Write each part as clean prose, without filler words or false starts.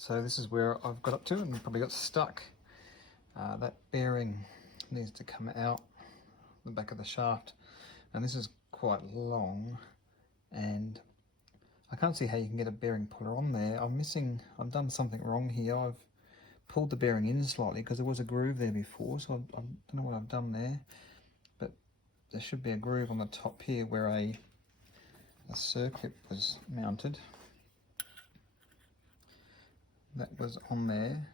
So this is where I've got up to and probably got stuck. That bearing needs to come out the back of the shaft, and this is quite long, and I can't see how you can get a bearing puller on there. I've done something wrong here. I've pulled the bearing in slightly because there was a groove there before, so I don't know what I've done there, but there should be a groove on the top here where a circlip was mounted. That was on there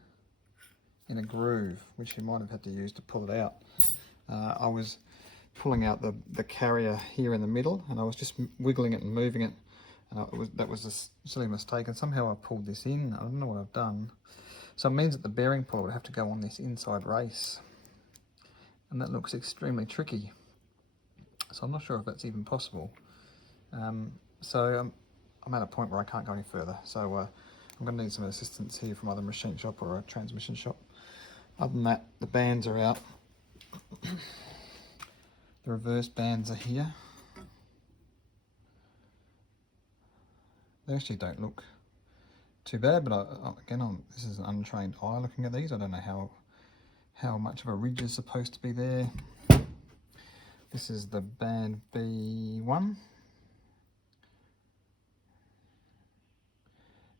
in a groove, which you might have had to use to pull it out. I was pulling out the carrier here in the middle, and I was just wiggling it and moving it, and that was a silly mistake, and somehow I pulled this in. I don't know what I've done. So it means that the bearing puller would have to go on this inside race, and that looks extremely tricky. So I'm not sure if that's even possible. So I'm at a point where I can't go any further. So I'm going to need some assistance here from either a machine shop or a transmission shop. Other than that, the bands are out. The reverse bands are here. They actually don't look too bad, but this is an untrained eye looking at these. I don't know how much of a ridge is supposed to be there. This is the band B1.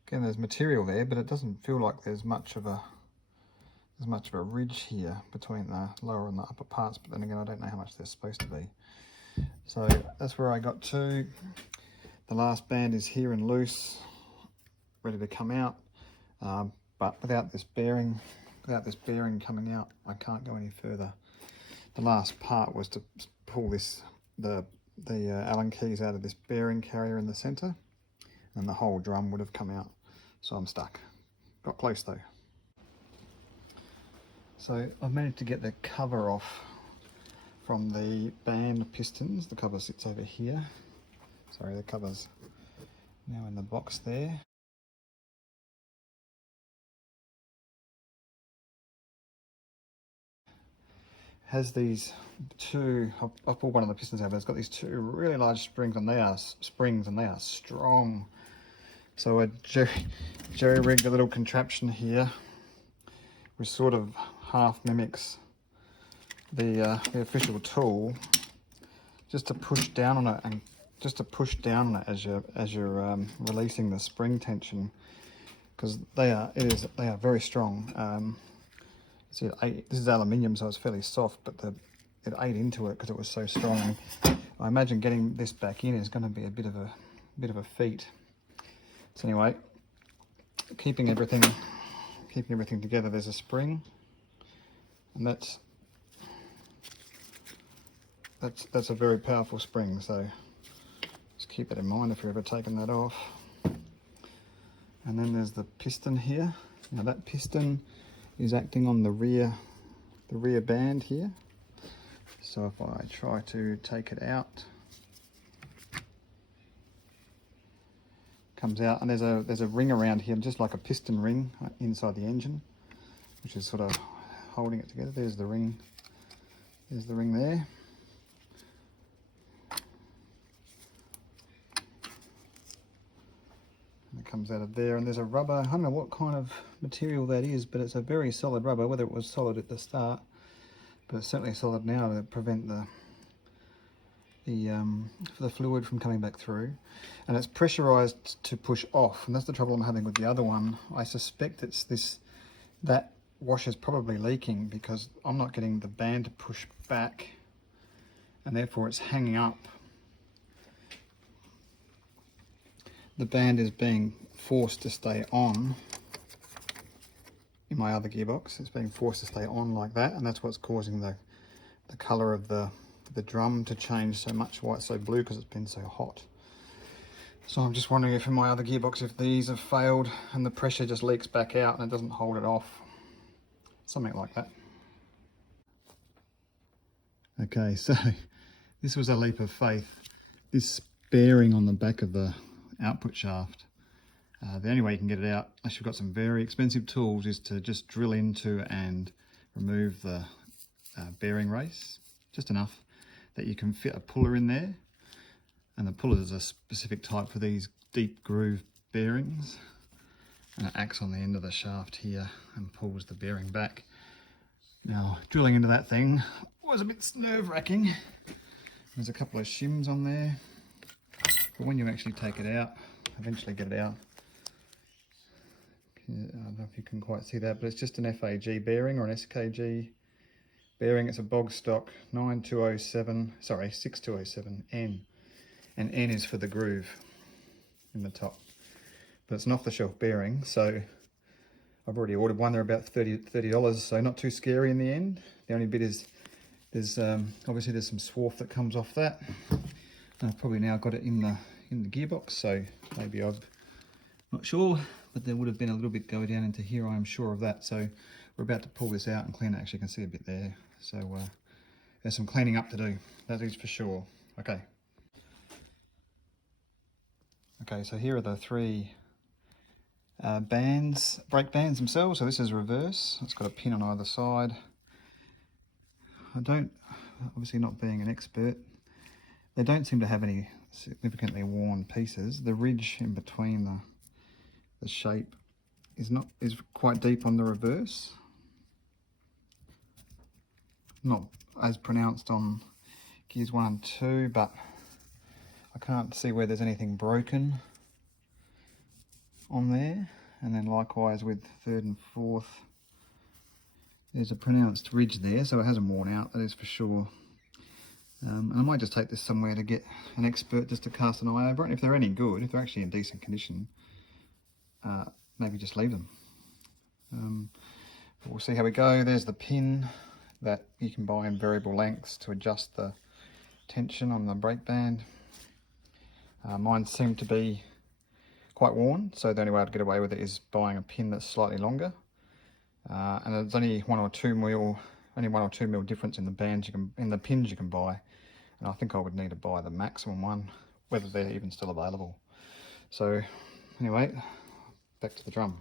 Again, there's material there, but it doesn't feel like there's much of a ridge here between the lower and the upper parts. But then again, I don't know how much there's supposed to be. So that's where I got to. The last band is here and loose, ready to come out. But without this bearing coming out, I can't go any further. The last part was to pull the Allen keys out of this bearing carrier in the center, and the whole drum would have come out. So I'm stuck. Got close though. So I've managed to get the cover off from the band pistons. The cover sits over here. Sorry, the cover's now in the box there. Has these two, I've pulled one of the pistons out, but it's got these two really large springs, and they are strong. So I jerry-rigged a little contraption here, which sort of half mimics the official tool, just to push down on it as you're releasing the spring tension, because they are very strong. See, this is aluminium, so it's fairly soft, but it ate into it because it was so strong. I imagine getting this back in is going to be a bit of a feat. So anyway, keeping everything together, there's a spring, and that's a very powerful spring. So just keep that in mind if you're ever taking that off. And then there's the piston here. Now that piston is acting on the rear band here. So if I try to take it out, comes out, and there's a ring around here, just like a piston ring inside the engine, which is sort of holding it together. There's the ring. There's the ring there. And it comes out of there, and there's a rubber. I don't know what kind of material that is, but it's a very solid rubber, whether it was solid at the start, but it's certainly solid now to prevent the fluid from coming back through. And it's pressurized to push off, and that's the trouble I'm having with the other one. I suspect it's that washer's probably leaking because I'm not getting the band to push back, and therefore it's hanging up. The band is being forced to stay on in my other gearbox. It's being forced to stay on like that, and that's what's causing the color of the drum to change so much, why it's so blue, because it's been so hot. So I'm just wondering if in my other gearbox, if these have failed and the pressure just leaks back out and it doesn't hold it off. Something like that. Okay, so this was a leap of faith. This bearing on the back of the output shaft, the only way you can get it out, unless you've got some very expensive tools, is to just drill into and remove the bearing race, just enough that you can fit a puller in there. And the puller is a specific type for these deep groove bearings. and it acts on the end of the shaft here and pulls the bearing back. Now, drilling into that thing was a bit nerve-wracking. There's a couple of shims on there, but when you actually take it out, eventually get it out, I don't know if you can quite see that, but it's just an FAG bearing or an SKG bearing. It's a bog stock 6207N, and N is for the groove in the top. But it's an off-the-shelf bearing, so I've already ordered one. They're about $30, so not too scary in the end. The only bit is there's obviously there's some swarf that comes off that, and I've probably now got it in the gearbox, so maybe I've not sure, but there would have been a little bit go down into here, I am sure of that. So we're about to pull this out and clean it. Actually, you can see a bit there. So there's some cleaning up to do, that is for sure. Okay, so here are the three bands, brake bands themselves. So this is reverse. It's got a pin on either side. I don't, obviously not being an expert, they don't seem to have any significantly worn pieces. The ridge in between the shape is quite deep on the reverse. Not as pronounced on gears 1 and 2, but I can't see where there's anything broken on there. And then likewise with 3rd and 4th, there's a pronounced ridge there, so it hasn't worn out, that is for sure. And I might just take this somewhere to get an expert just to cast an eye over it. And if they're any good, if they're actually in decent condition, maybe just leave them. But we'll see how we go. There's the pin that you can buy in variable lengths to adjust the tension on the brake band. Mine seem to be quite worn, so the only way I'd get away with it is buying a pin that's slightly longer. And there's only 1 or 2 mil difference in the bands in the pins you can buy. And I think I would need to buy the maximum one, whether they're even still available. So anyway, back to the drum.